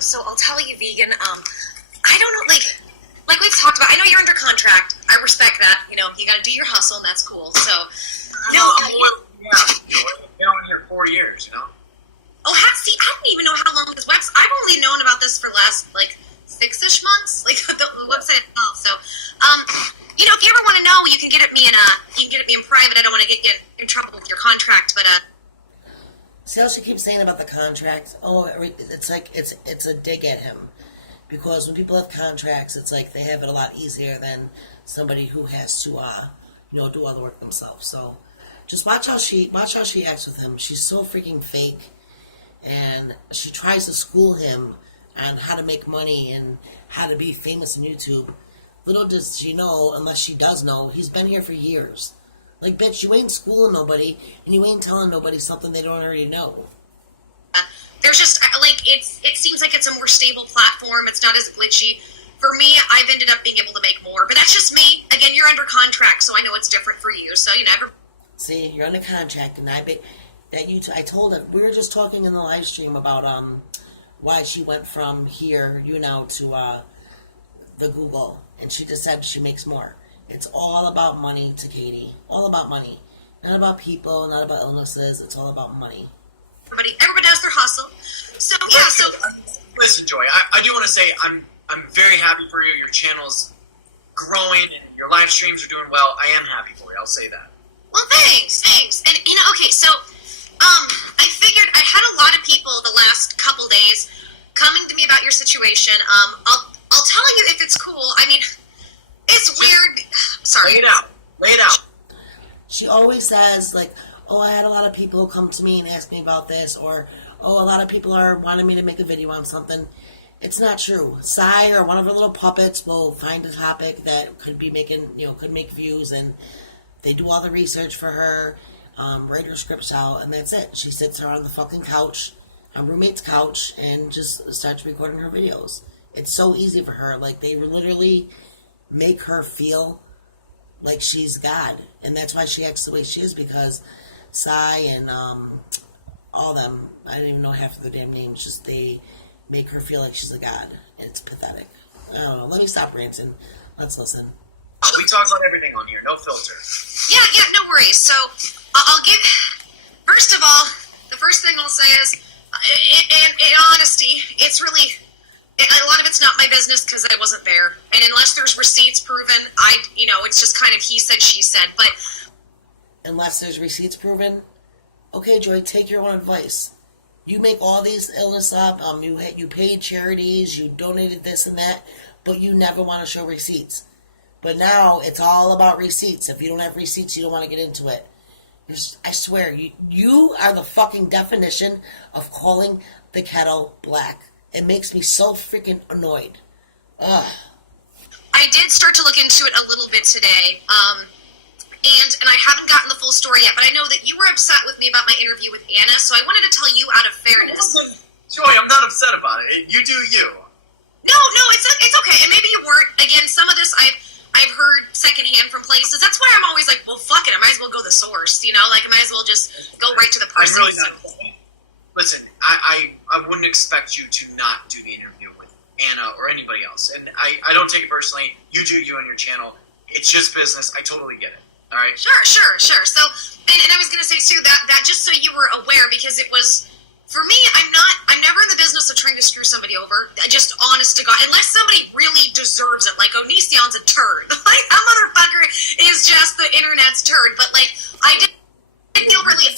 So I'll tell you, vegan. I don't know, like we've talked about. I know you're under contract. I respect that. You got to do your hustle, and that's cool. So I'm loyal. Yeah, I've been on here 4 years. Oh, see, I don't even know how long this website. I've only known about this for the last 6-ish months, the website itself. So, if you ever want to know, you can get at me in private. I don't want to get you in trouble with your contract, but See how she keeps saying about the contract? Oh, it's like it's a dig at him, because when people have contracts, it's like they have it a lot easier than somebody who has to do all the work themselves. So just watch how she acts with him. She's so freaking fake, and she tries to school him on how to make money and how to be famous on YouTube. Little does she know, unless she does know, he's been here for years. Like, bitch, you ain't schooling nobody, and you ain't telling nobody something they don't already know. There's just, it seems like it's a more stable platform. It's not as glitchy. For me, I've ended up being able to make more, but that's just me. Again, you're under contract, so I know it's different for you. So, See, you're under contract, and I told him, we were just talking in the live stream about why she went from here, to the Google, and she just said she makes more. It's all about money to Katie. All about money. Not about people, not about illnesses. It's all about money. Everybody does their hustle. So, Listen, Joy, I do want to say I'm very happy for you. Your channel's growing, and your live streams are doing well. I am happy for you. I'll say that. Well, thanks. And, okay, so, I figured I had a lot of people the last couple days coming to me about your situation. I'll tell you if it's cool. I mean, it's weird. Sorry. Lay it out. She always says, oh, I had a lot of people come to me and ask me about this, or, oh, a lot of people are wanting me to make a video on something. It's not true. Sai or one of her little puppets will find a topic that could be making, could make views, and they do all the research for her, write her scripts out, and that's it. She sits her on the fucking couch, on roommate's couch, and just starts recording her videos. It's so easy for her. They literally make her feel like she's God, and that's why she acts the way she is, because Sai and all them, I don't even know half of their damn names, just they make her feel like she's a god, and it's pathetic. I don't know, let me stop ranting. Let's listen. We talk about everything on here, no filter. Yeah, no worries. So, I'll give, first of all, the first thing I'll say is, in honesty, it's really, a lot of it's not my business because I wasn't there. And unless there's receipts proven, it's just kind of he said, she said. But unless there's receipts proven, okay, Joy, take your own advice. You make all these illness up. You paid charities, you donated this and that, but you never want to show receipts. But now it's all about receipts. If you don't have receipts, you don't want to get into it. I swear, you are the fucking definition of calling the kettle black. It makes me so freaking annoyed. Ugh. I did start to look into it a little bit today, and I haven't gotten the full story yet, but I know that you were upset with me about my interview with Anna, so I wanted to tell you out of fairness. Joy, I'm not upset about it. You do you. No, it's okay, and maybe you weren't. Again, some of this I've heard secondhand from places. That's why I'm always like, well, fuck it, I might as well go the source, I might as well just go right to the person. I'm really not. Listen, I wouldn't expect you to not do the interview with Anna or anybody else. And I don't take it personally. You do you on your channel. It's just business. I totally get it. All right? Sure. So, and I was going to say, too, that just so you were aware, because it was, for me, I'm never in the business of trying to screw somebody over. Just honest to God. Unless somebody really deserves it. Like, Onision's a turd. That motherfucker is just the internet's turd. But, I did feel really,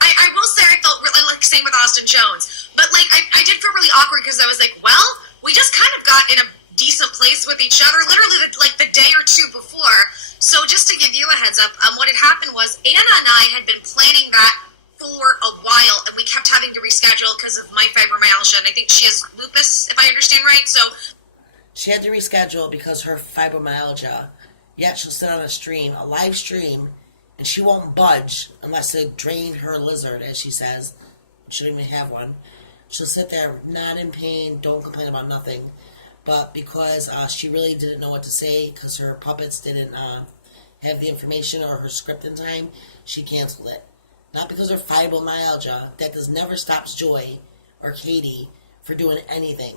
I will say I felt really same with Austin Jones, but I did feel really awkward because I was like, well, we just kind of got in a decent place with each other, literally the day or two before. So just to give you a heads up, what had happened was Anna and I had been planning that for a while, and we kept having to reschedule because of my fibromyalgia, and I think she has lupus, if I understand right. So she had to reschedule because her fibromyalgia. Yet she'll sit on a live stream, and she won't budge unless they drain her lizard, as she says. She don't even have one. She'll sit there, not in pain, don't complain about nothing. But because she really didn't know what to say, because her puppets didn't have the information or her script in time, she canceled it. Not because of fibromyalgia. That never stops Joy or Katie for doing anything.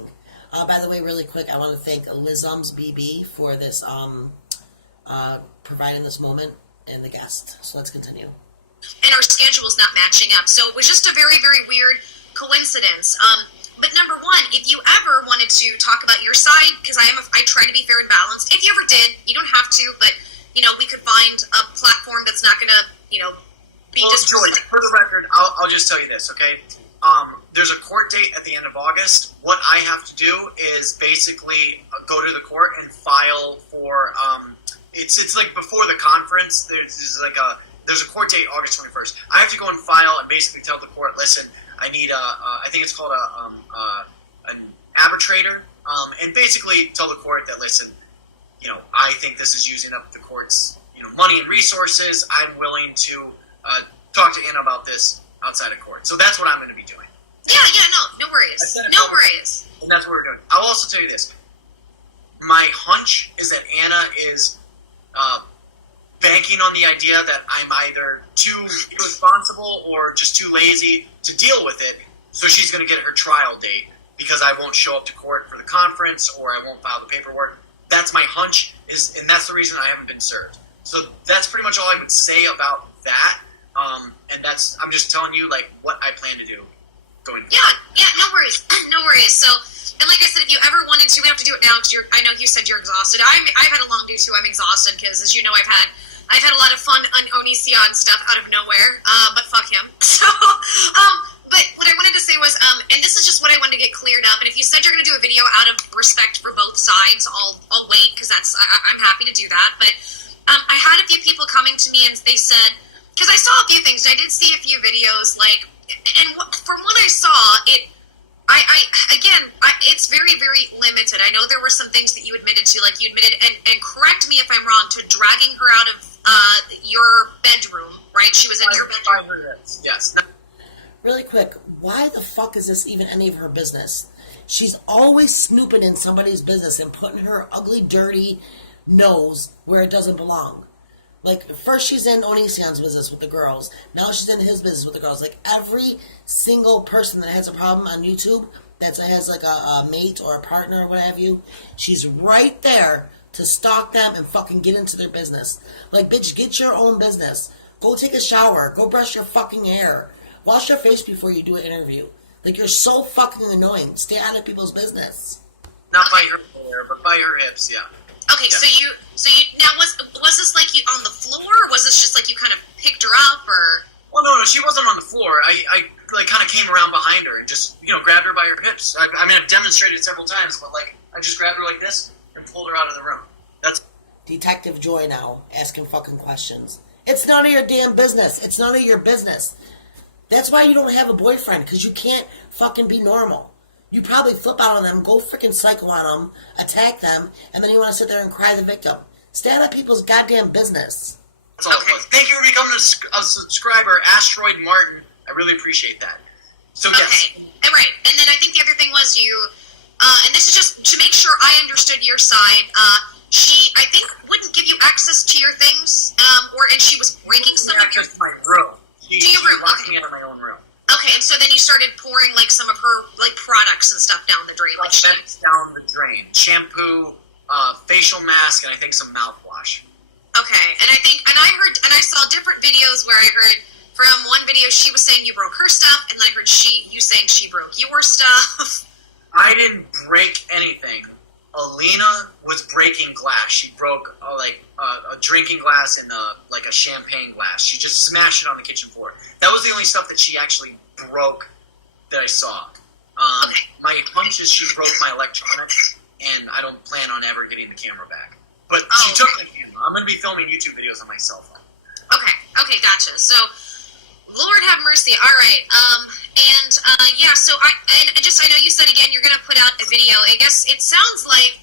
By the way, really quick, I want to thank Lizums BB for this providing this moment and the guest. So let's continue. And our schedule's not matching up, so it was just a very, very weird coincidence. But number one, if you ever wanted to talk about your side, because I try to be fair and balanced. If you ever did, you don't have to, but we could find a platform that's not going to, be Joy, for the record, I'll just tell you this, okay? There's a court date at the end of August. What I have to do is basically go to the court and file for. It's like before the conference. There's a court date August 21st. I have to go and file and basically tell the court, listen, I need I think it's called an arbitrator, and basically tell the court that, listen, I think this is using up the court's money and resources. I'm willing to talk to Anna about this outside of court. So that's what I'm going to be doing. Yeah, no worries. No worries. And that's what we're doing. I'll also tell you this. My hunch is that Anna is banking on the idea that I'm either too irresponsible or just too lazy to deal with it, so she's going to get her trial date because I won't show up to court for the conference or I won't file the paperwork. That's my hunch, and that's the reason I haven't been served. So that's pretty much all I would say about that. And I'm just telling you, what I plan to do going forward. Yeah, no worries. So, and like I said, if you ever wanted to, we have to do it now because I know you said you're exhausted. I've had a long day too. I'm exhausted because, as you know, I've had a lot of fun on Onision stuff out of nowhere. But fuck him. So, but what I wanted to say was, and this is just what I wanted to get cleared up. And if you said you're going to do a video out of respect for both sides, I'll wait because I'm happy to do that. But I had a few people coming to me and they said, because I saw a few things, and I did see a few videos, and from what I saw, it's very, very limited. I know there were some things that you admitted to, you admitted, and correct me if I'm wrong, to dragging her out of your bedroom, right? She was in your bedroom. Yes. Really quick, why the fuck is this even any of her business? She's always snooping in somebody's business and putting her ugly, dirty nose where it doesn't belong. First she's in Onision's business with the girls. Now she's in his business with the girls. Every single person that has a problem on YouTube that has a mate or a partner or what have you, she's right there to stalk them and fucking get into their business. Bitch, get your own business. Go take a shower. Go brush your fucking hair. Wash your face before you do an interview. You're so fucking annoying. Stay out of people's business. Not by her hair, but by her hips, yeah. Okay, yeah. So you now was this you on the floor, or was this just you kind of picked her up, or? Well, no, she wasn't on the floor. I kind of came around behind her and just grabbed her by her hips. I've demonstrated it several times, but I just grabbed her like this and pulled her out of the room. That's Detective Joy now asking fucking questions. It's none of your damn business. It's none of your business. That's why you don't have a boyfriend, because you can't fucking be normal. You probably flip out on them, go freaking psycho on them, attack them, and then you want to sit there and cry the victim. Stay out of people's goddamn business. That's all it was. Thank you for becoming a subscriber, Asteroid Martin. I really appreciate that. So, yes. Okay, right. And then I think the other thing was you, and this is just to make sure I understood your side, she, I think, wouldn't give you access to your things, and she was breaking some of your... Access to my room. She locked me out of my own room. Okay, and so then you started pouring some of her products and stuff down the drain. Down the drain. Shampoo, facial mask, and I think some mouthwash. Okay, and I saw different videos where I heard from one video she was saying you broke her stuff, and then I heard you saying she broke your stuff. I didn't break anything. Alina was breaking glass. She broke a drinking glass and a champagne glass. She just smashed it on the kitchen floor. That was the only stuff that she actually broke that I saw. Okay. My hunch is she broke my electronics, and I don't plan on ever getting the camera back. But she took the camera. I'm going to be filming YouTube videos on my cell phone. Okay, gotcha. So, Lord have mercy. All right. So I know you said again you're going to put out a video. I guess it sounds like,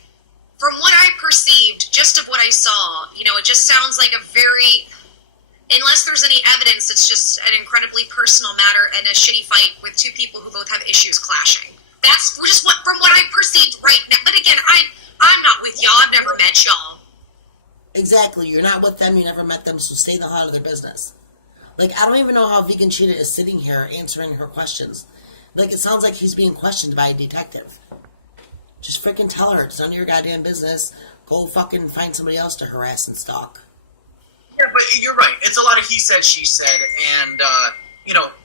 from what I perceived, just of what I saw, it just sounds like a very, unless there's any evidence, it's just an incredibly personal matter and a shitty fight with two people who both have issues clashing. That's just from what I perceived right now. But again, I'm not with y'all. I've never met y'all. Exactly. You're not with them. You never met them, so stay the hell out of their business. I don't even know how Vegan Cheetah is sitting here answering her questions. Like, it sounds like he's being questioned by a detective. Just freaking tell her. It's none of your goddamn business. Go fucking find somebody else to harass and stalk. Yeah, but you're right. It's a lot of he said, she said, and,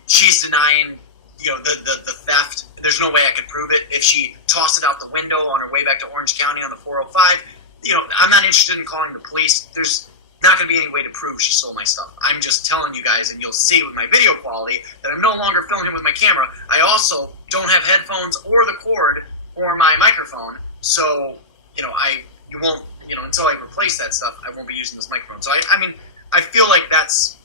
she's denying, the theft. There's no way I could prove it. If she tossed it out the window on her way back to Orange County on the 405, I'm not interested in calling the police. There's not going to be any way to prove she stole my stuff. I'm just telling you guys, and you'll see with my video quality, that I'm no longer filming with my camera. I also don't have headphones or the cord or my microphone, so, you won't, until I replace that stuff, I won't be using this microphone. So, I feel like that's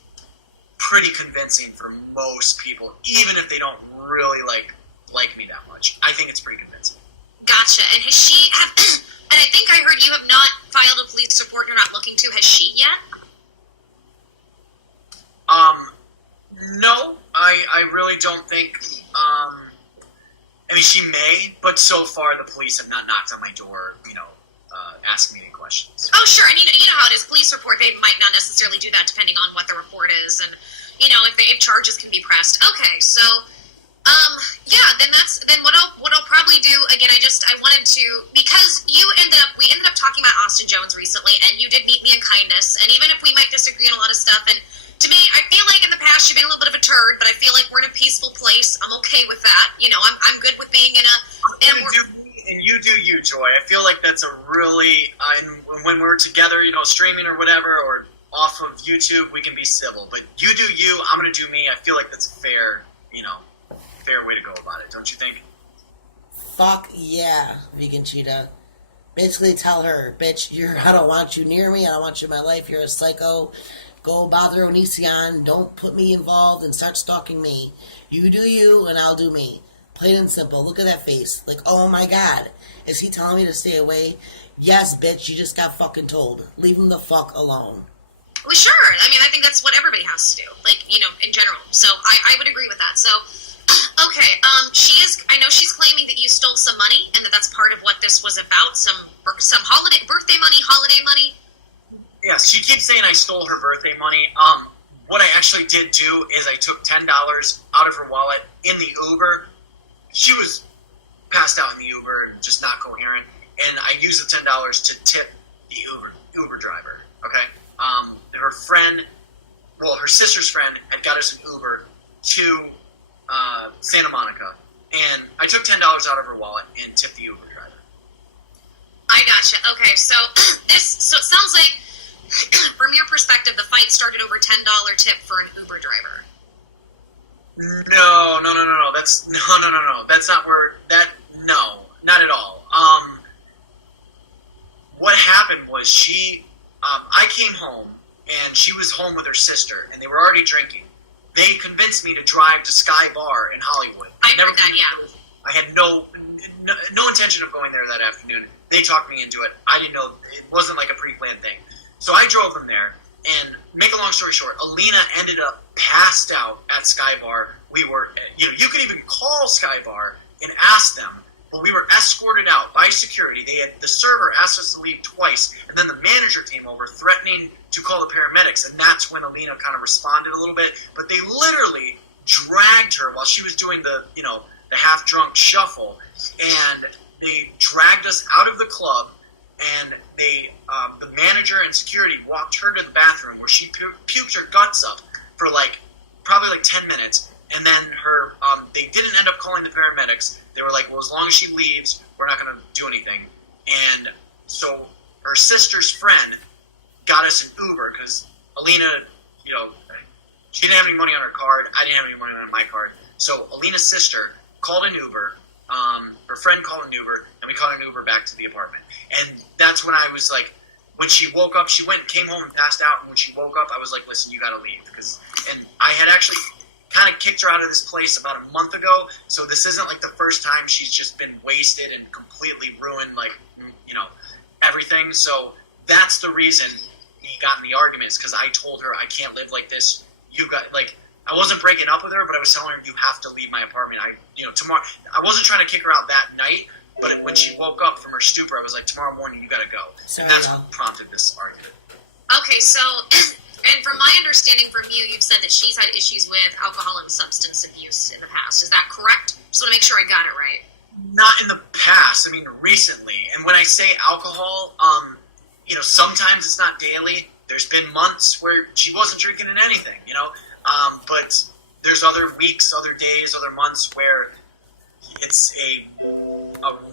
pretty convincing for most people, even if they don't really like me that much. I think it's pretty convincing. Gotcha. And has she, and I think I heard you have not filed a police report and you're not looking to. Has she yet? No, I really don't think, she may, but so far the police have not knocked on my door, asking me any questions. Oh, sure. And you know how it is. Police report, they might not necessarily do that depending on what the report is and, if charges can be pressed. Okay, so, then what I'll probably do, again, I wanted to, because we ended up talking about Austin Jones recently, and you did meet me in kindness, and even if we might disagree on a lot of stuff, and to me, I feel like in the past you've been a little bit of a turd, but I feel like we're in a peaceful place. I'm okay with that. I'm good with being in a and you do you, Joy. I feel like that's a really, when we're together, streaming or whatever, or off of YouTube, we can be civil. But you do you, I'm going to do me. I feel like that's a fair way to go about it. Don't you think? Fuck yeah, vegan Cheetah. Basically tell her, bitch, I don't want you near me. I don't want you in my life. You're a psycho. Go bother Onision. Don't put me involved and start stalking me. You do you, and I'll do me. Plain and simple. Look at that face. Like, oh my god. Is he telling me to stay away? Yes, bitch, you just got fucking told. Leave him the fuck alone. Well, sure. I think that's what everybody has to do. In general. So, I would agree with that. So, okay, I know she's claiming that you stole some money, and that's part of what this was about, some birthday money, holiday money. Yes, she keeps saying I stole her birthday money. What I actually did do is I took $10 out of her wallet in the Uber. She was passed out in the Uber and just not coherent, and I used the $10 to tip the Uber driver, okay? Her sister's friend had got us an Uber to Santa Monica, and I took $10 out of her wallet and tipped the Uber driver. I gotcha. Okay, so it sounds like, from your perspective, the fight started over $10 tip for an Uber driver. No. That's not where no, not at all. What happened was I came home and she was home with her sister and they were already drinking. They convinced me to drive to Sky Bar in Hollywood. I heard that, yeah. I had no intention of going there that afternoon. They talked me into it. I didn't know. It wasn't like a pre-planned thing. So I drove them there, and make a long story short, Alina ended up passed out at Sky Bar. We were, you could even call Sky Bar and ask them, but we were escorted out by security. The server asked us to leave twice, and then the manager came over threatening to call the paramedics, and that's when Alina kind of responded a little bit. But they literally dragged her while she was doing the half-drunk shuffle, and they dragged us out of the club, and the manager and security walked her to the bathroom where she puked her guts up for probably 10 minutes, and then they didn't end up calling the paramedics. They were like, well, as long as she leaves, we're not going to do anything. And so her sister's friend got us an Uber because Alina, she didn't have any money on her card. I didn't have any money on my card. So Alina's sister called an Uber. Her friend called an Uber, and we called an Uber back to the apartment. And that's when I was like, when she woke up, she came home and passed out. And when she woke up, I was like, listen, you got to leave. And I had actually kind of kicked her out of this place about a month ago. So this isn't like the first time she's just been wasted and completely ruined, everything. So that's the reason he got in the arguments, because I told her I can't live like this. I wasn't breaking up with her, but I was telling her you have to leave my apartment. Tomorrow. I wasn't trying to kick her out that night, but when she woke up from her stupor, I was like, tomorrow morning you got to go. And that's what prompted this argument. Okay, so And from my understanding from you, you've said that she's had issues with alcohol and substance abuse in the past. Is that correct? Just want to make sure I got it right. Not in the past. I mean, recently. And when I say alcohol, sometimes it's not daily. There's been months where she wasn't drinking in anything, but there's other weeks, other days, other months where it's a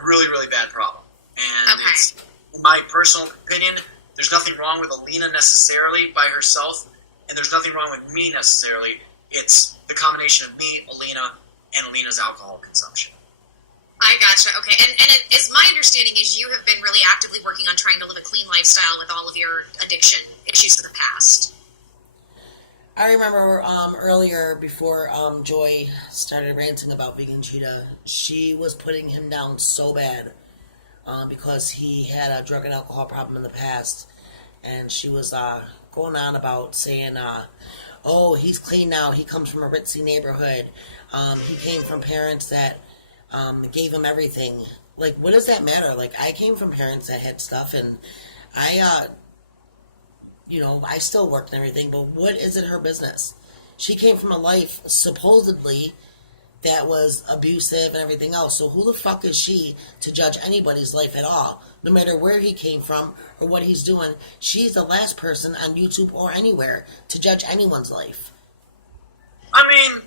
really, really bad problem. And it's, in my personal opinion, there's nothing wrong with Alina necessarily by herself, and there's nothing wrong with me necessarily. It's the combination of me, Alina, and Alina's alcohol consumption. I gotcha. Okay, and as my understanding is you have been really actively working on trying to live a clean lifestyle with all of your addiction issues in the past. I remember earlier, before Joy started ranting about vegan Cheetah, she was putting him down so bad because he had a drug and alcohol problem in the past, and she was going on about saying, oh, he's clean now, he comes from a ritzy neighborhood, he came from parents that gave him everything. Like, what does that matter? Like, I came from parents that had stuff, and I still worked and everything, but what is it her business? She came from a life, supposedly, that was abusive and everything else, so who the fuck is she to judge anybody's life at all? No matter where he came from or what he's doing, she's the last person on YouTube or anywhere to judge anyone's life. I mean,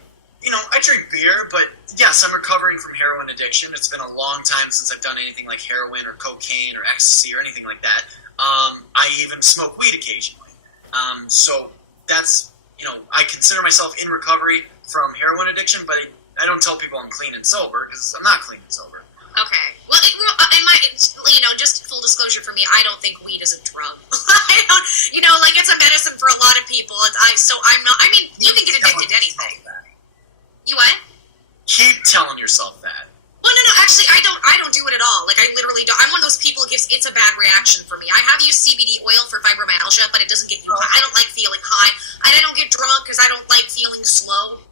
I drink beer, but yes, I'm recovering from heroin addiction. It's been a long time since I've done anything like heroin or cocaine or ecstasy or anything like that. I even smoke weed occasionally. So that's, I consider myself in recovery from heroin addiction, but I don't tell people I'm clean and sober because I'm not clean and sober. Okay. Well, just full disclosure for me, I don't think weed is a drug. It's a medicine for a lot of people. You can get addicted to anything. You what? Keep telling yourself that. Well, no, actually, I don't do it at all. Like, I literally don't. I'm one of those people who it's a bad reaction for me. I have used CBD oil for fibromyalgia, but it doesn't get you high. I don't like feeling high. And I don't get drunk because I don't like feeling slow.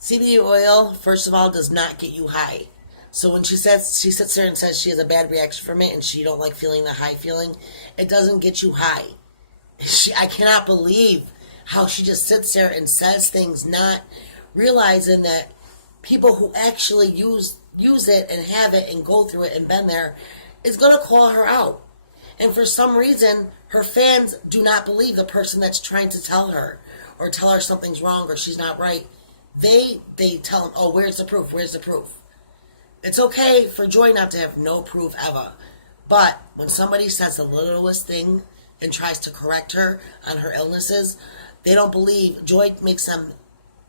CBD oil, first of all, does not get you high. So when she sits there and says she has a bad reaction from it and she don't like feeling the high feeling, it doesn't get you high. I cannot believe how she just sits there and says things, not realizing that people who actually use it and have it and go through it and been there is going to call her out. And for some reason, her fans do not believe the person that's trying to tell her or tell her something's wrong or she's not right. They tell them, oh, where's the proof? Where's the proof? It's okay for Joy not to have no proof ever. But when somebody says the littlest thing and tries to correct her on her illnesses, they don't believe. Joy makes them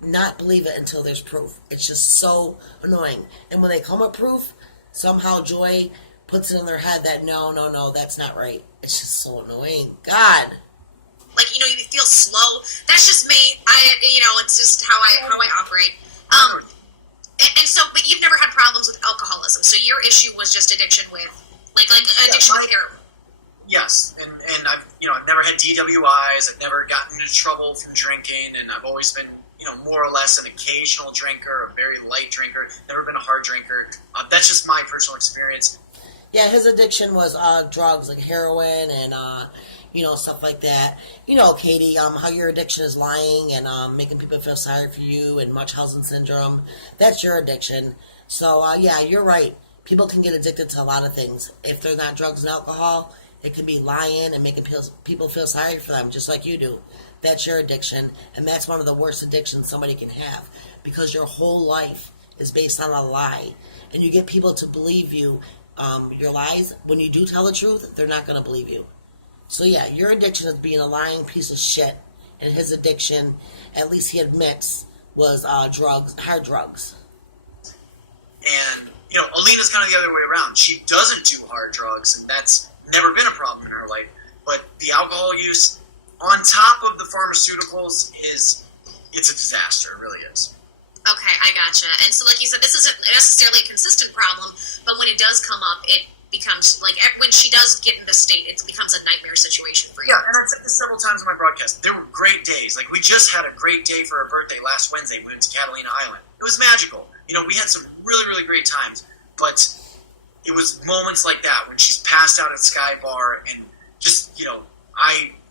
not believe it until there's proof. It's just so annoying. And when they come with proof, somehow Joy puts it in their head that no, that's not right. It's just so annoying. God. You feel slow. That's just me. It's just how I operate. But you've never had problems with alcoholism. So your issue was just addiction with, addiction with heroin. Yes, and I've never had DWIs. I've never gotten into trouble from drinking, and I've always been, more or less an occasional drinker, a very light drinker. Never been a hard drinker. That's just my personal experience. Yeah, his addiction was drugs, like heroin and stuff like that. Katie, how your addiction is lying and making people feel sorry for you and Munchausen syndrome. That's your addiction. So, yeah, you're right. People can get addicted to a lot of things. If they're not drugs and alcohol, it can be lying and making people feel sorry for them, just like you do. That's your addiction, and that's one of the worst addictions somebody can have, because your whole life is based on a lie, and you get people to believe you, your lies. When you do tell the truth, they're not going to believe you. So yeah, your addiction is being a lying piece of shit, and his addiction, at least he admits, was drugs, hard drugs. And, Alina's kind of the other way around. She doesn't do hard drugs, and that's never been a problem in her life. But the alcohol use, on top of the pharmaceuticals, it's a disaster. It really is. Okay, I gotcha. And so, like you said, this isn't necessarily a consistent problem, but when it does come up, it becomes, when she does get in this state, it becomes a nightmare situation for you. Yeah, and I've said this several times in my broadcast. There were great days. We just had a great day for her birthday last Wednesday. We went to Catalina Island. It was magical. We had some really, really great times, but it was moments like that when she's passed out at Sky Bar and just,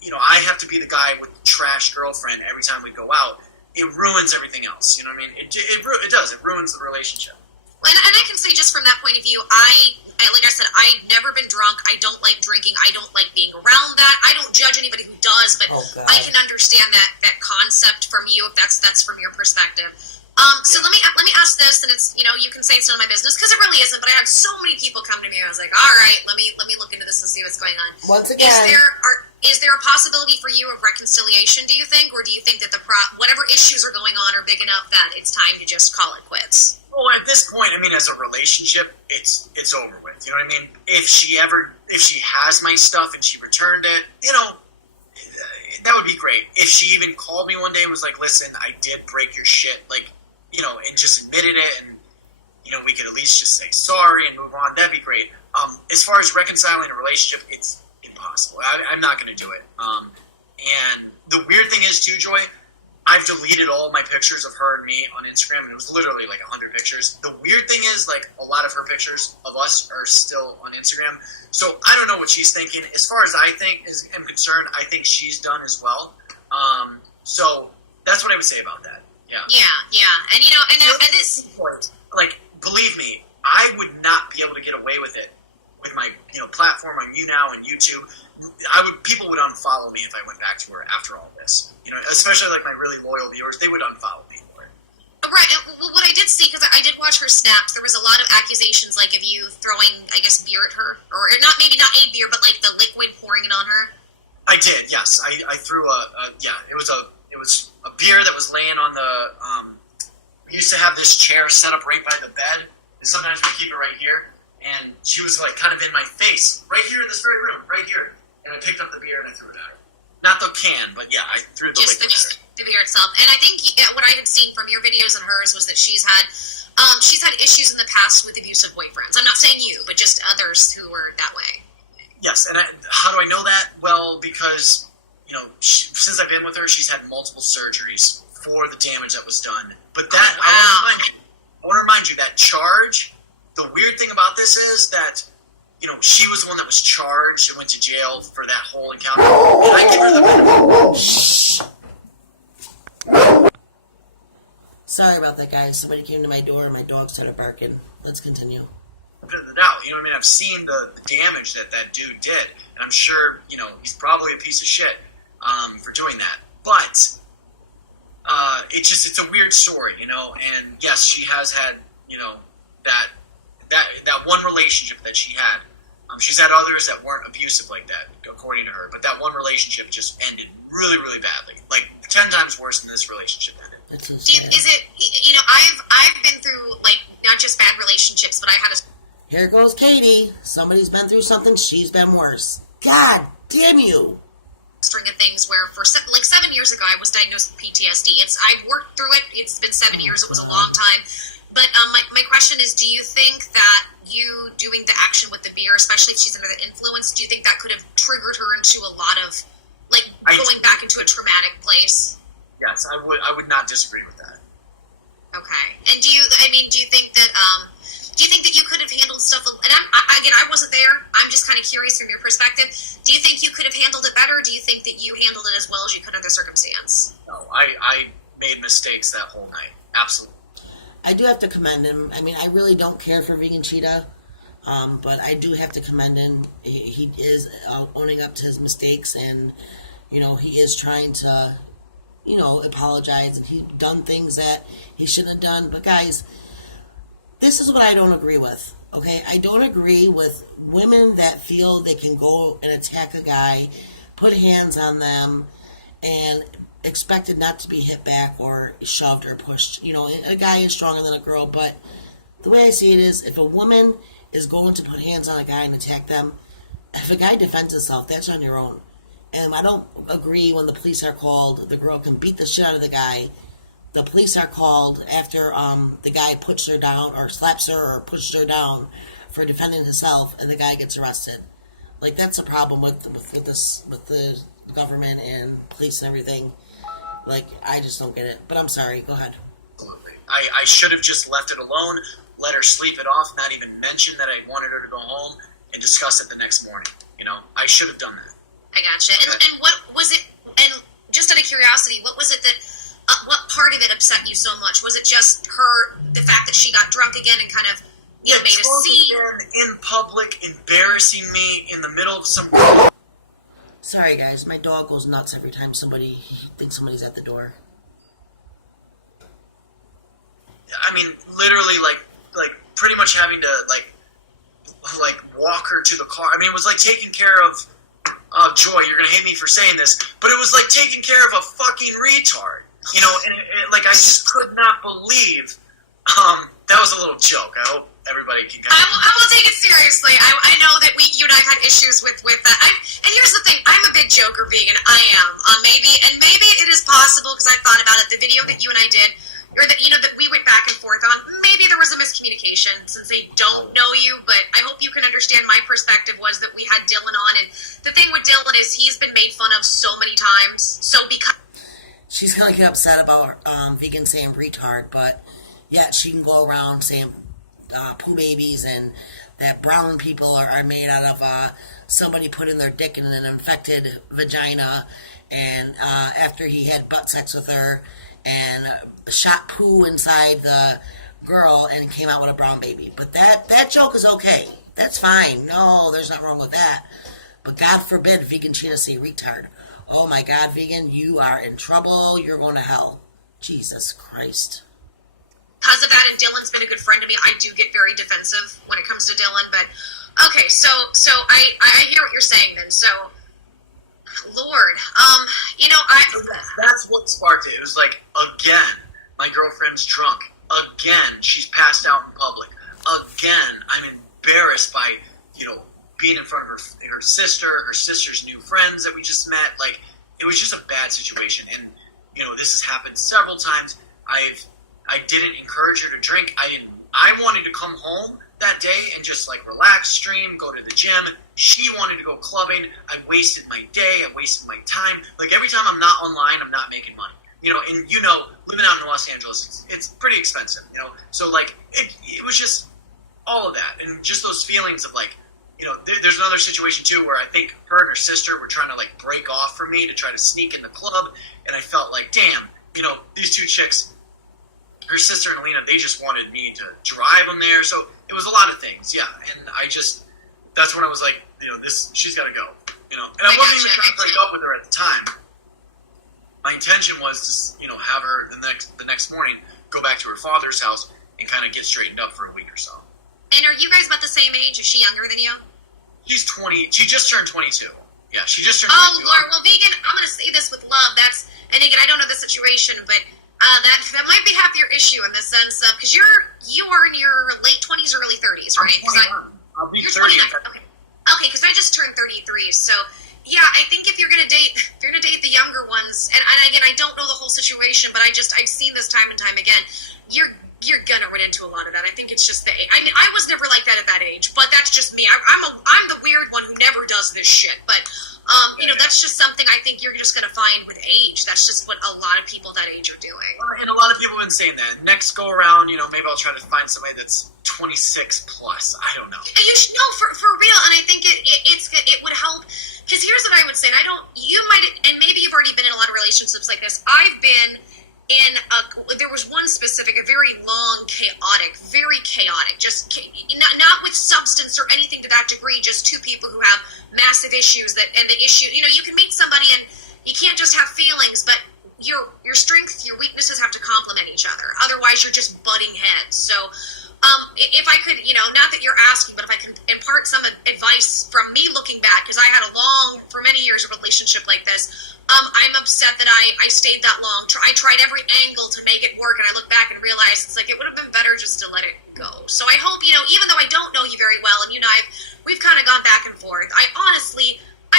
I have to be the guy with the trash girlfriend every time we go out, it ruins everything else. You know what I mean? It does. It ruins the relationship. And I can say just from that point of view, like I said, I've never been drunk. I don't like drinking. I don't like being around that. I don't judge anybody who does, but I can understand that concept from you if that's from your perspective. So let me ask this, and it's you can say it's none of my business because it really isn't. But I had so many people come to me, and I was like, all right, let me look into this and see what's going on. Once again, is there a possibility for you of reconciliation? Do you think, or do you think that whatever issues are going on are big enough that it's time to just call it quits? Well, at this point, I mean, as a relationship, it's over with. You know what I mean? If she has my stuff and she returned it, that would be great. If she even called me one day and was like, "Listen, I did break your shit," and just admitted it, and we could at least just say sorry and move on. That'd be great. As far as reconciling a relationship, it's impossible. I'm not going to do it. And the weird thing is, too, Joy, I've deleted all my pictures of her and me on Instagram, and it was literally like 100 pictures. The weird thing is, a lot of her pictures of us are still on Instagram. So I don't know what she's thinking. As far as I am concerned, I think she's done as well. So that's what I would say about that. Yeah. Yeah. And and this, believe me, I would not be able to get away with it with my platform on YouNow and YouTube. People would unfollow me if I went back to her after all this. Especially my really loyal viewers, they would unfollow me for it. Right. Well, what I did see, because I did watch her snaps, there was a lot of accusations of you throwing, I guess, beer at her, or maybe not a beer, but the liquid, pouring it on her. I did. Yes, I threw it was a beer that was laying on the. We used to have this chair set up right by the bed, and sometimes we keep it right here. And she was kind of in my face, right here in this very room, right here. And I picked up the beer and I threw it at her. Not the can, but yeah, I threw the liquid at her. The beer itself. And I think what I had seen from your videos and hers was that she's had issues in the past with abusive boyfriends. I'm not saying you, but just others who were that way. Yes, and how do I know that? Well, because since I've been with her, she's had multiple surgeries for the damage that was done. But that I want to remind you that charge. The weird thing about this is that, she was the one that was charged and went to jail for that whole encounter. And I give her the benefit. Sorry about that, guys. Somebody came to my door and my dog started barking. Let's continue. The doubt, I've seen the damage that dude did, and I'm sure, he's probably a piece of shit for doing that. But it's a weird story, and yes, she has had, that one relationship that she had. She's had others that weren't abusive like that, according to her. But that one relationship just ended really, really badly. 10 times worse than this relationship ended. Is it, I've been through, not just bad relationships, but I had a... Here goes Katie. Somebody's been through something. She's been worse. God damn you. String of things where for 7 years ago I was diagnosed with PTSD. I've worked through it. It's been 7 years. It was a long time. But my question is, do you think that you doing the action with the beer, especially if she's under the influence, do you think that could have triggered her into a lot of going back into a traumatic place? Yes, I would not disagree with that. Okay. And do you think that you could have handled stuff? And I wasn't there. I'm just kind of curious from your perspective. Do you think you could have handled it better? Or do you think that you handled it as well as you could under the circumstance? No, I made mistakes that whole night. Absolutely. I do have to commend him. I really don't care for vegan Cheetah, but I do have to commend him. He is owning up to his mistakes, and he is trying to apologize, and he's done things that he shouldn't have done. But guys, this is what I don't agree with. Okay, I don't agree with women that feel they can go and attack a guy, put hands on them, and expected not to be hit back or shoved or pushed. A guy is stronger than a girl, but the way I see it is, if a woman is going to put hands on a guy and attack them, if a guy defends himself, that's on your own. And I don't agree when the police are called, the girl can beat the shit out of the guy. The police are called after the guy puts her down or slaps her or pushes her down for defending himself, and the guy gets arrested. That's a problem with the government and police and everything. I just don't get it. But I'm sorry. Go ahead. Absolutely. I should have just left it alone, let her sleep it off, not even mention that I wanted her to go home, and discuss it the next morning. I should have done that. I gotcha. And what was it? And just out of curiosity, what was it that? What part of it upset you so much? Was it just the fact that she got drunk again and kind of made a scene in public, embarrassing me in the middle of some. Sorry, guys. My dog goes nuts every time somebody thinks somebody's at the door. I mean, literally, like pretty much having to like walk her to the car. I mean, it was like taking care of. Joy, you're gonna hate me for saying this, but it was like taking care of a fucking retard. You know, and like I just could not believe. That was a little joke. I hope everybody can. I will take it seriously. I know that you and I've had issues with that. And here's the thing: I'm a big joker vegan. I am. Maybe it is possible because I thought about it. The video that you and I did, or that that we went back and forth on. Maybe there was a miscommunication since they don't know you. But I hope you can understand my perspective was that we had Dylan on, and the thing with Dylan is he's been made fun of so many times. So because. She's going to get upset about vegan saying retard, but yet she can go around saying poo babies and that brown people are made out of somebody putting their dick in an infected vagina, and after he had butt sex with her and shot poo inside the girl and came out with a brown baby. But that joke is okay. That's fine. No, there's nothing wrong with that. But God forbid vegan Cheetah say retard. Oh my God, vegan, you are in trouble. You're going to hell. Jesus Christ. Because of that, and Dylan's been a good friend to me, I do get very defensive when it comes to Dylan. But okay, so I hear what you're saying then. So, Lord, that's what sparked it. It was like, again, my girlfriend's drunk. Again, she's passed out in public. Again, I'm embarrassed by being in front of her sister's new friends that we just met. Like, it was just a bad situation. And, this has happened several times. I didn't encourage her to drink. I wanted to come home that day and just, like, relax, stream, go to the gym. She wanted to go clubbing. I wasted my day. I wasted my time. Like, every time I'm not online, I'm not making money. And living out in Los Angeles, it's pretty expensive, So, like, it was just all of that. And just those feelings of, like, there's another situation too where I think her and her sister were trying to like break off from me to try to sneak in the club, and I felt like, damn, these two chicks, her sister and Alina, they just wanted me to drive them there. So it was a lot of things, yeah. And that's when I was like, she's got to go, And I wasn't even trying to break up with her at the time. My intention was to, have her the next morning go back to her father's house and kind of get straightened up for a week or so. And are you guys about the same age? Is she younger than you? She's 20. She just turned 22. Yeah, she just turned 22. Oh, Lord. Well, vegan, I'm going to say this with love. And again, I don't know the situation, but that might be half your issue in the sense of, because you are in your late 20s or early 30s, right? I'll be you're 30. 29. Okay, because I just turned 33. So, yeah, I think if you're going to date the younger ones, and again, I don't know the whole situation, but I've seen this time and time again, you're gonna run into a lot of that. I think it's just the age. I mean, I was never like that at that age, but that's just me. I'm the weird one who never does this shit. But that's just something I think you're just gonna find with age. That's just what a lot of people that age are doing. And a lot of people have been saying that. Next go around, maybe I'll try to find somebody that's 26 plus. I don't know. And you should know for real. And I think it would help. Because here's what I would say. And and maybe you've already been in a lot of relationships like this. I've been there was one specific, a very long, very chaotic, just not with substance or anything to that degree, just two people who have massive issues and the issue, you can meet somebody and you can't just have feelings, but your strengths, your weaknesses have to complement each other. Otherwise, you're just butting heads. So, if I could, not that you're asking, but if I can impart some advice from me looking back, because I had for many years, a relationship like this. I'm upset that I stayed that long. I tried every angle to make it work, and I look back and realize it's like it would have been better just to let it go. So I hope, even though I don't know you very well, and we've kind of gone back and forth. I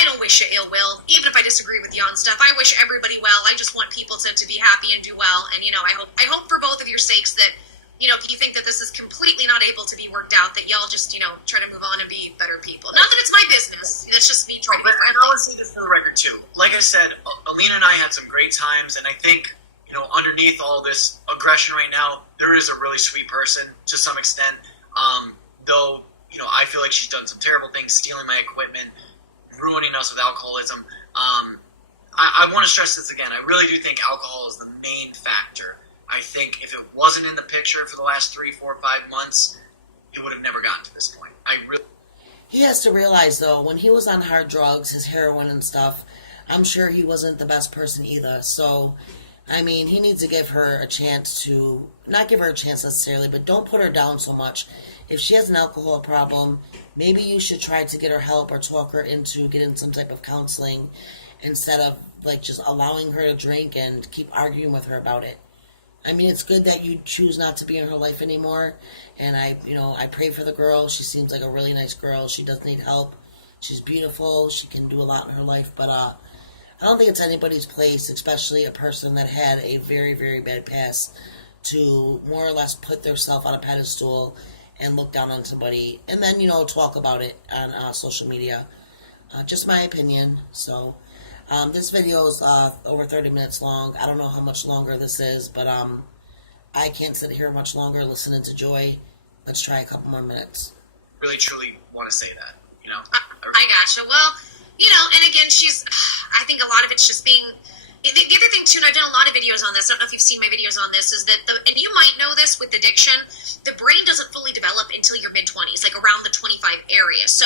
don't wish you ill will, even if I disagree with you on stuff. I wish everybody well. I just want people to be happy and do well. And I hope for both of your sakes that if you think that this is completely not able to be worked out, that y'all just try to move on and be better people. Not that it's my business. That's just me trying to be friendly. And I want to say this for the record too. Like I said, Alina and I had some great times, and I think underneath all this aggression right now, there is a really sweet person to some extent. Though I feel like she's done some terrible things, stealing my equipment, ruining us with alcoholism. I want to stress this again. I really do think alcohol is the main factor. I think if it wasn't in the picture for the last 3, 4, 5 months, it would have never gotten to this point. He has to realize, though, when he was on hard drugs, his heroin and stuff, I'm sure he wasn't the best person either. So, I mean, he needs to give her a chance to, not give her a chance necessarily, but don't put her down so much. If she has an alcohol problem, maybe you should try to get her help or talk her into getting some type of counseling instead of, like, just allowing her to drink and keep arguing with her about it. I mean, it's good that you choose not to be in her life anymore, and I pray for the girl. She seems like a really nice girl. She does need help. She's beautiful. She can do a lot in her life, but I don't think it's anybody's place, especially a person that had a very, very bad past, to more or less put themselves on a pedestal and look down on somebody, and then, talk about it on social media. Just my opinion. So, this video is over 30 minutes long. I don't know how much longer this is, but I can't sit here much longer listening to Joy. Let's try a couple more minutes. Really, truly want to say that, I gotcha. Well, and again, I think a lot of it's just being, the other thing too, and I've done a lot of videos on this, I don't know if you've seen my videos on this, is that, and you might know this with addiction, the brain doesn't fully develop until your mid-20s, like around the 25 area. So,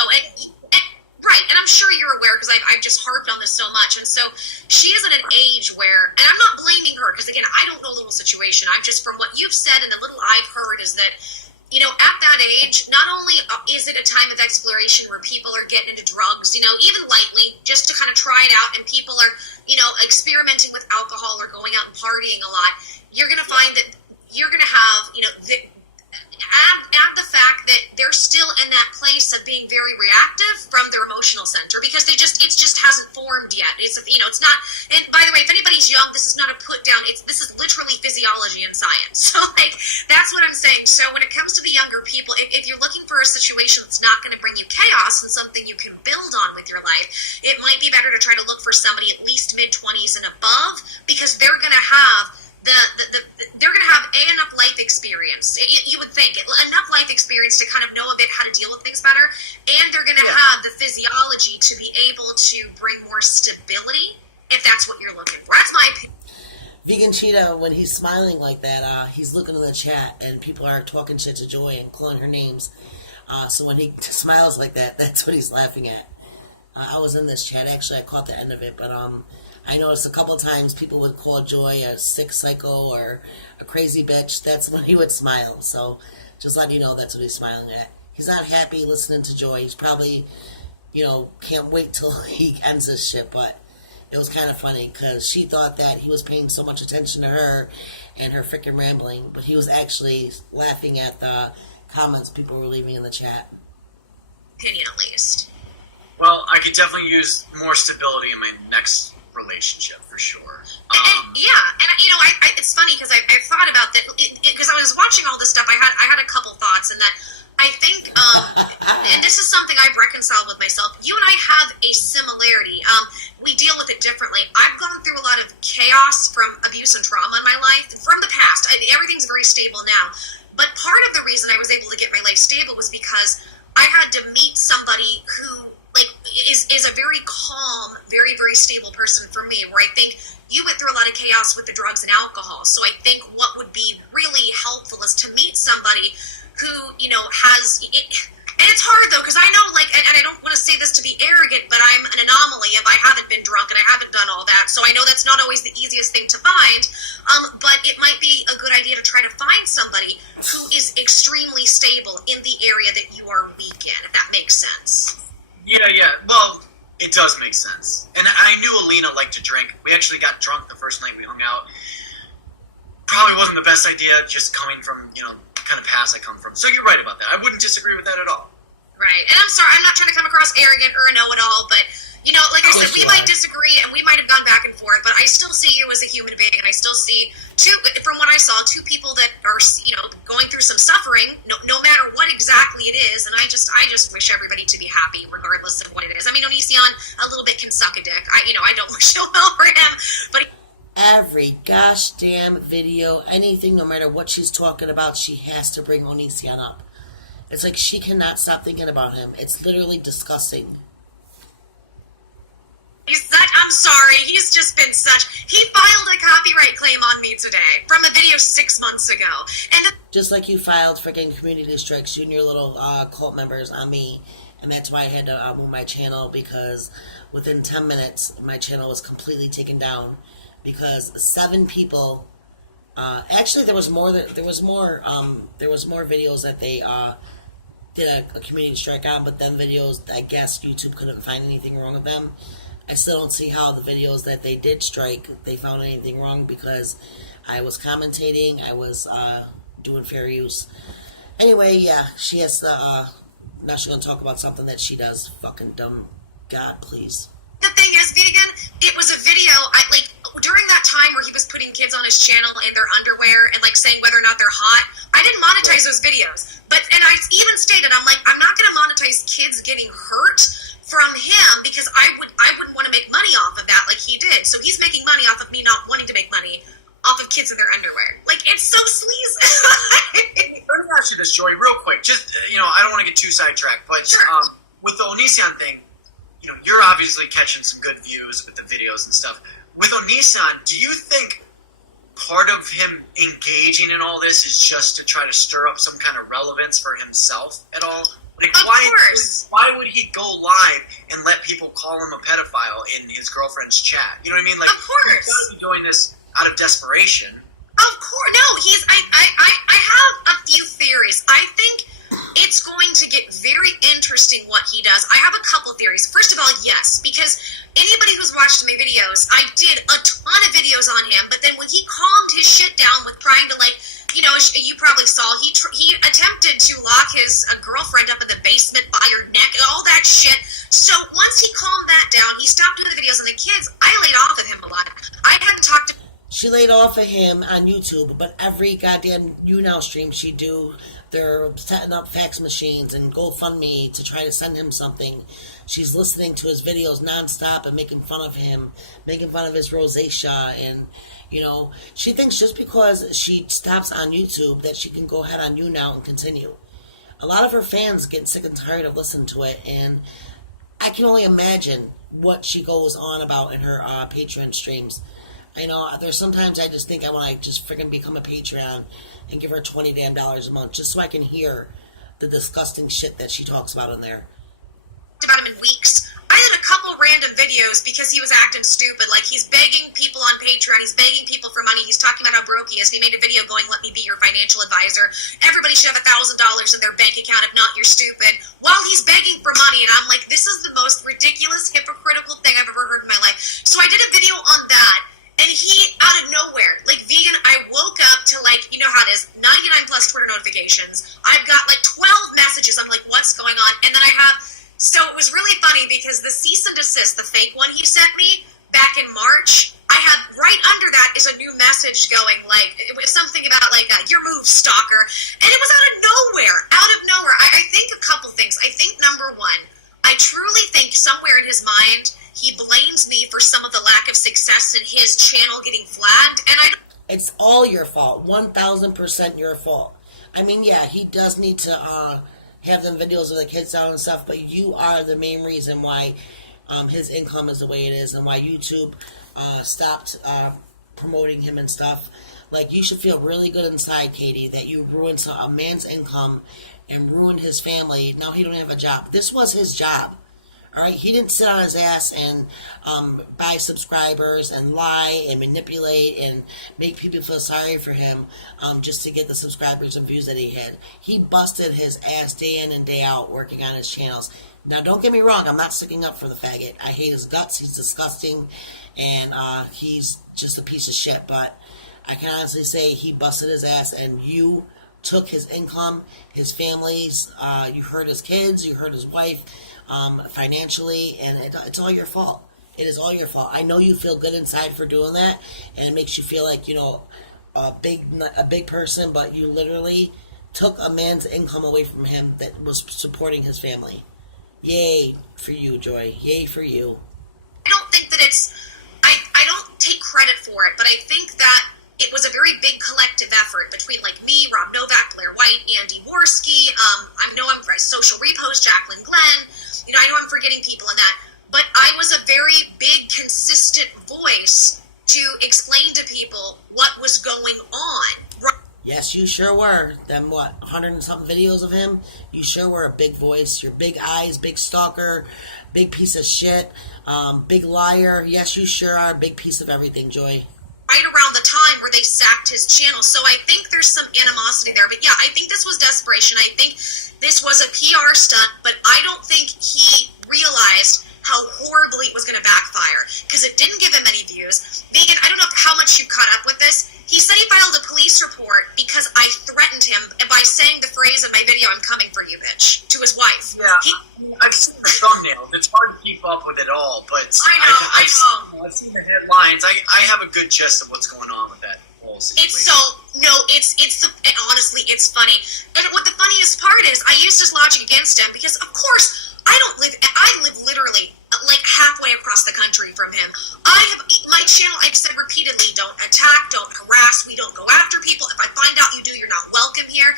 right, and I'm sure you're aware because I've just harped on this so much. And so she is at an age where, and I'm not blaming her because, again, I don't know the little situation. I'm just, from what you've said and the little I've heard, is that, at that age, not only is it a time of exploration where people are getting into drugs, even lightly, just to kind of try it out, and people are, experimenting with alcohol or going out and partying a lot, you're going to find that you're going to have, add the fact that they're still in that place of being very reactive from their emotional center because it just hasn't formed yet. It's not. And by the way, if anybody's young, this is not a put down. This is literally physiology and science. So that's what I'm saying. So when it comes to the younger people, if you're looking for a situation that's not going to bring you chaos and something you can build on with your life, it might be better to try to look for somebody at least mid-20s and above because they're going to have they're going to have enough life experience. You would think enough life experience to kind of know a bit how to deal with things better, and they're going to have the physiology to be able to bring more stability if that's what you're looking for. That's my opinion. Vegan Cheetah, when he's smiling like that, he's looking in the chat and people are talking shit to Joy and calling her names. So when he smiles like that, that's what he's laughing at. I was in this chat. Actually, I caught the end of it, but I noticed a couple times people would call Joy a sick psycho or a crazy bitch. That's when he would smile. So just letting you know that's what he's smiling at. He's not happy listening to Joy. He's probably, can't wait till he ends this shit. But it was kind of funny because she thought that he was paying so much attention to her and her freaking rambling. But he was actually laughing at the comments people were leaving in the chat. Opinion, at least. Well, I could definitely use more stability in my next relationship for sure. It's funny because I thought about that because I was watching all this stuff. I had a couple thoughts, and that I think, and this is something I've reconciled with myself. You and I have a similarity. We deal with it differently. I've gone through a lot of chaos from abuse and trauma in my life from the past. Everything's very stable now, but part of the reason I was able to get my life stable was because I had to meet somebody who is a very calm, very, very stable person for me, where I think you went through a lot of chaos with the drugs and alcohol. So I think what would be really helpful is to meet somebody who, has it. And it's hard, though, because I know, and I don't want to say this to be arrogant, but I'm an anomaly if I haven't been drunk and I haven't done all that. So I know that's not always the easiest thing to find, but it might be a good idea to try to find somebody who is extremely stable in the area that you are weak in, if that makes sense. Yeah. Well, it does make sense. And I knew Alina liked to drink. We actually got drunk the first night we hung out. Probably wasn't the best idea, just coming from, kind of past I come from. So you're right about that. I wouldn't disagree with that at all. Right. And I'm sorry, I'm not trying to come across arrogant or a know-it-all, but, like I said, we might disagree and we might have gone back and forth, but I still see you as a human being, and I still see from what I saw, two people that are, going through some suffering, no matter what exactly it is, and I just wish everybody to be happy regardless of what it is. I mean, Onision a little bit can suck a dick. I don't wish ill well for him, but every gosh damn video, anything, no matter what she's talking about, she has to bring Onision up. It's like she cannot stop thinking about him. It's literally disgusting. I'm sorry, he's just been he filed a copyright claim on me today from a video 6 months ago. And Just like you filed freaking community strikes, you and your little cult members on me. And that's why I had to move my channel, because within 10 minutes, my channel was completely taken down. Because 7 people, actually there was more videos that they did a community strike on, but then videos, I guess YouTube couldn't find anything wrong with them. I still don't see how the videos that they did strike, they found anything wrong, because I was commentating, I was doing fair use. Anyway, yeah, she has to, now she's going to talk about something that she does. Fucking dumb. God, please. the thing is, Vegan, it was a video, during that time where he was putting kids on his channel in their underwear and, saying whether or not they're hot, I didn't monetize those videos. And I even stated, I'm not going to monetize kids getting hurt from him, because I wouldn't want to make money off of that like he did. So he's making money off of me not wanting to make money off of kids in their underwear. It's so sleazy. Let me ask you this, Joy, real quick. Just, I don't want to get too sidetracked, but sure. With the Onision thing, you're obviously catching some good views with the videos and stuff. With Onision, do you think part of him engaging in all this is just to try to stir up some kind of relevance for himself at all? Of course. Why would he go live and let people call him a pedophile in his girlfriend's chat? You know what I mean? Of course. He's got to be doing this out of desperation. Of course. No, I have a few theories. I think it's going to get very interesting what he does. I have a couple of theories. First of all, yes, because anybody who's watched my videos, I did a ton of videos on him, but then when he calmed his shit down with trying to, you probably saw, he attempted to lock his girlfriend up in the basement by her neck and all that shit. So once he calmed that down, he stopped doing the videos on the kids. I laid off of him a lot. I hadn't talked to... She laid off of him on YouTube, but every goddamn YouNow stream she do, they're setting up fax machines and GoFundMe to try to send him something. She's listening to his videos nonstop and making fun of him, making fun of his rosacea, and, she thinks just because she stops on YouTube that she can go ahead on YouNow and continue. A lot of her fans get sick and tired of listening to it, and I can only imagine what she goes on about in her Patreon streams. I know there's sometimes I just think I want to just freaking become a Patreon and give her $20 damn a month just so I can hear the disgusting shit that she talks about in there. About him in weeks. I did a couple random videos because he was acting stupid. He's begging people on Patreon. He's begging people for money. He's talking about how broke he is. He made a video going, "Let me be your financial advisor. Everybody should have $1,000 in their bank account. If not, you're stupid." While he's begging for money, and I'm like, this is the most ridiculous, hypocritical thing I've ever heard in my life. So I did a video on that. And he, out of nowhere, Vegan, I woke up to, you know how it is, 99 plus Twitter notifications. I've got, 12 messages. I'm like, what's going on? And then so it was really funny because the cease and desist, the fake one he sent me back in March, I had right under that is a new message going, it was something about, your move, stalker. And it was out of nowhere. I think a couple things. I think, number one, I truly think somewhere in his mind, he blames me for some of the lack of success in his channel getting flagged, and It's all your fault. 1,000% your fault. I mean, yeah, he does need to have them videos of the kids down and stuff, but you are the main reason why his income is the way it is and why YouTube stopped promoting him and stuff. You should feel really good inside, Katie, that you ruined a man's income and ruined his family. Now he don't have a job. This was his job. All right, he didn't sit on his ass and buy subscribers and lie and manipulate and make people feel sorry for him just to get the subscribers and views that he had. He busted his ass day in and day out working on his channels. Now, don't get me wrong, I'm not sticking up for the faggot. I hate his guts. He's disgusting, and he's just a piece of shit. But I can honestly say he busted his ass, and you took his income, his family's, you hurt his kids, you hurt his wife, financially, and it's all your fault. It is all your fault. I know you feel good inside for doing that, and it makes you feel like, a big person, but you literally took a man's income away from him that was supporting his family. Yay for you, Joy. Yay for you. I don't think that I don't take credit for it, but I think that it was a very big collective effort between me, Rob Novak, Blair White, Andy Worski, I know I'm Social Repost, Jacqueline Glenn, I know I'm forgetting people in that, but I was a very big consistent voice to explain to people what was going on. Yes, you sure were. Them, 100 and something videos of him? You sure were a big voice. Your big eyes, big stalker, big piece of shit, big liar. Yes, you sure are a big piece of everything, Joy. Right around the time where they sacked his channel. So I think there's some animosity there. But yeah, I think this was desperation. I think this was a PR stunt, but I don't think he realized how horribly it was going to backfire, because it didn't give him any views. Megan, I don't know how much you caught up with this. He said he filed a police report because I threatened him by saying the phrase in my video, "I'm coming for you, bitch," to his wife. Yeah, I've seen the thumbnails. It's hard to keep up with it all, but I know. I've seen the headlines. I have a good gist of what's going on with that whole situation. Honestly, it's funny. And what the funniest part is, I used his logic against him because, of course, I live literally like halfway across the country from him. My channel, I've said repeatedly, don't attack, don't harass, we don't go after people. If I find out you do, you're not welcome here.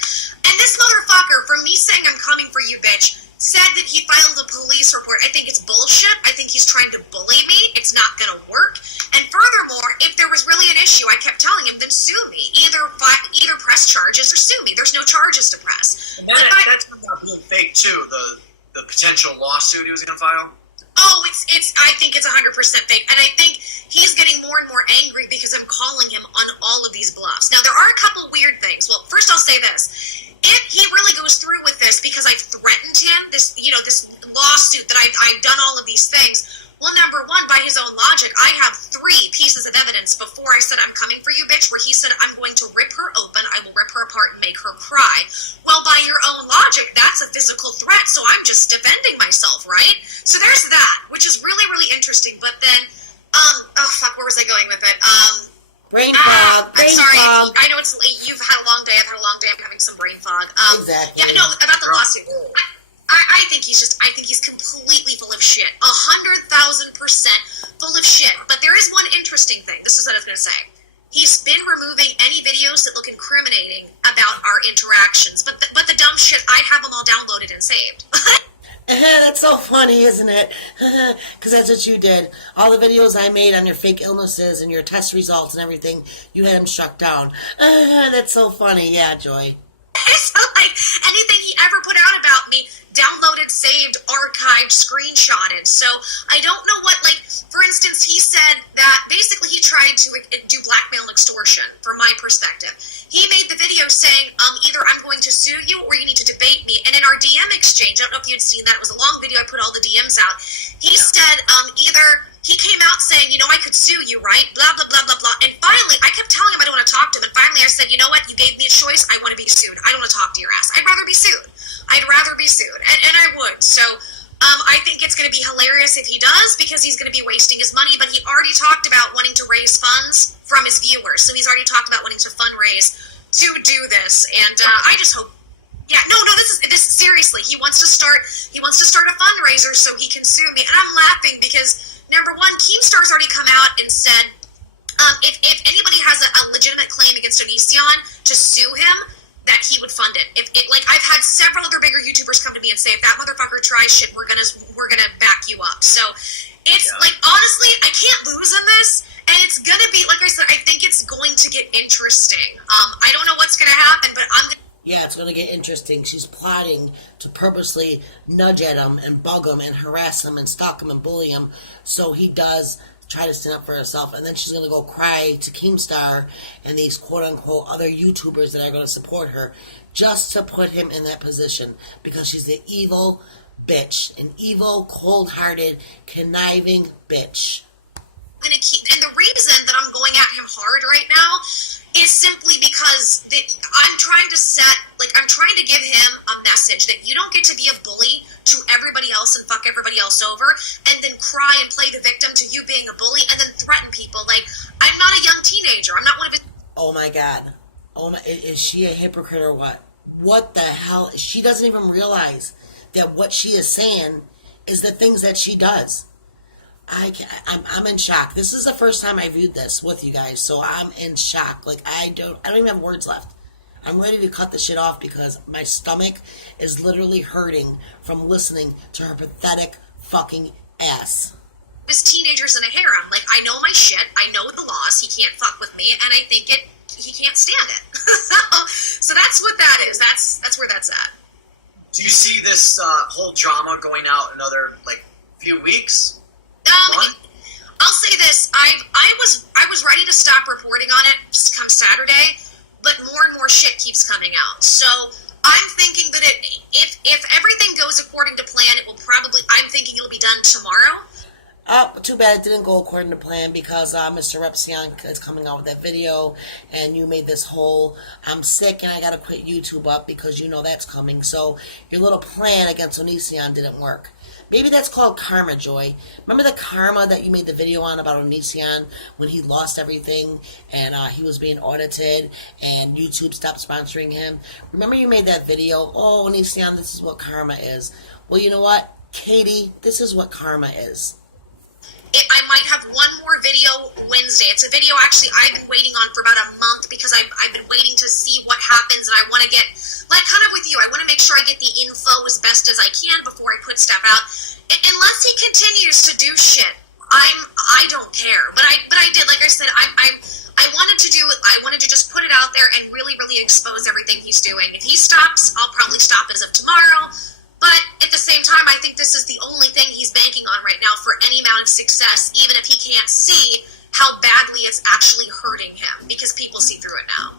And this motherfucker, from me saying I'm coming for you, bitch, said that he filed a police report. I think it's bullshit. I think he's trying to bully me. It's not going to work. And furthermore, if there was really an issue, I kept telling him, then sue me. Either press charges or sue me. There's no charges to press. And that turned out being fake, too, the potential lawsuit he was going to file. Oh, I think it's 100% fake. And I think he's getting more and more angry because I'm calling him on all of these bluffs. Now, there are a couple weird things. Well, first I'll say this. If he really goes through with this because I've threatened him, this lawsuit that I've done all of these things, well, number one, by his own logic, I have 3 pieces of evidence before I said I'm coming for you, bitch, where he said I'm going to rip her open, I will rip her apart and make her cry. Well, by your own logic, that's a physical threat, so I'm just defending myself, right? So there's that, which is really, really interesting. But then, where was I going with it? Brain fog. I'm sorry. I know it's late. You've had a long day. I've had a long day. I'm having some brain fog. Exactly. Yeah, no, about the lawsuit. I think he's completely full of shit. 100,000% full of shit. But there is one interesting thing. This is what I was going to say. He's been removing any videos that look incriminating about our interactions. But the dumb shit, I have them all downloaded and saved. That's so funny, isn't it? Because that's what you did. All the videos I made on your fake illnesses and your test results and everything, you had them struck down. That's so funny. Yeah, Joy. So, like, anything he ever put out about me, downloaded, saved, archived, screenshotted. So I don't know what, like, for instance, he said that basically he tried to do blackmail and extortion, from my perspective. He made the video saying, either I'm going to sue you or you need to debate me. And in our DM exchange, I don't know if you had seen that, it was a long video, I put all the DMs out. He said, he came out saying, I could sue you, right? Blah, blah, blah, blah, blah. And finally, I kept telling him I don't want to talk to him. And finally I said, you know what? You gave me a choice. I want to be sued. I don't want to talk to your ass. I'd rather be sued. And I would. So I think it's going to be hilarious if he does, because he's going to be wasting his money. But he already talked about wanting to raise funds from his viewers. So he's already talked about wanting to fundraise to do this. And I just hope. Yeah, no, this is seriously. He wants to start a fundraiser so he can sue me. And I'm laughing because, number one, Keemstar's already come out and said if anybody has a legitimate claim against Onision to sue him, that he would fund it. Like, I've had several other bigger YouTubers come to me and say, if that motherfucker tries shit, we're gonna back you up. So it's like, honestly, I can't lose in this, and it's gonna be, like I said, I think it's going to get interesting. I don't know what's gonna happen, but I'm gonna. Yeah, it's going to get interesting. She's plotting to purposely nudge at him and bug him and harass him and stalk him and bully him, so he does try to stand up for herself. And then she's going to go cry to Keemstar and these quote-unquote other YouTubers that are going to support her, just to put him in that position, because she's the evil bitch, an evil, cold-hearted, conniving bitch. And the reason that I'm going at him hard right now is simply because I'm trying to give him a message that you don't get to be a bully to everybody else and fuck everybody else over, and then cry and play the victim to you being a bully, and then threaten people. Like, I'm not a young teenager. I'm not one of his. Oh my God. Is she a hypocrite or what? What the hell? She doesn't even realize that what she is saying is the things that she does. I'm in shock. This is the first time I viewed this with you guys, so I'm in shock. Like, I don't even have words left. I'm ready to cut the shit off because my stomach is literally hurting from listening to her pathetic fucking ass. This teenager teenagers in a harem. Like, I know my shit. I know the laws. He can't fuck with me, and I think he can't stand it. So that's what that is. That's where that's at. Do you see this whole drama going out another like few weeks? I'll say this: I was ready to stop reporting on it come Saturday, but more and more shit keeps coming out. So I'm thinking that if everything goes according to plan, it will probably. I'm thinking it'll be done tomorrow. Too bad it didn't go according to plan because mr.Repzion is coming out with that video and you made this whole I'm sick and I gotta quit YouTube up because you know that's coming. So your little plan against Onision didn't work. Maybe that's called karma, Joy. Remember the karma that you made the video on about Onision when he lost everything and he was being audited and YouTube stopped sponsoring him? Remember you made that video, oh Onision, this is what karma is. Well, you know what, Katie, this is what karma is. I might have one more video Wednesday. It's a video actually I've been waiting on for about a month because I've been waiting to see what happens, and I want to get, like kind of with you, I want to make sure I get the info as best as I can before I put stuff out. Unless he continues to do shit, I don't care. But I did, like I said, I wanted to do it. I wanted to just put it out there and really expose everything he's doing. If he stops, I'll probably stop as of tomorrow. But at the same time, I think this is the only thing he's banking on right now for any amount of success, even if he can't see how badly it's actually hurting him, because people see through it now.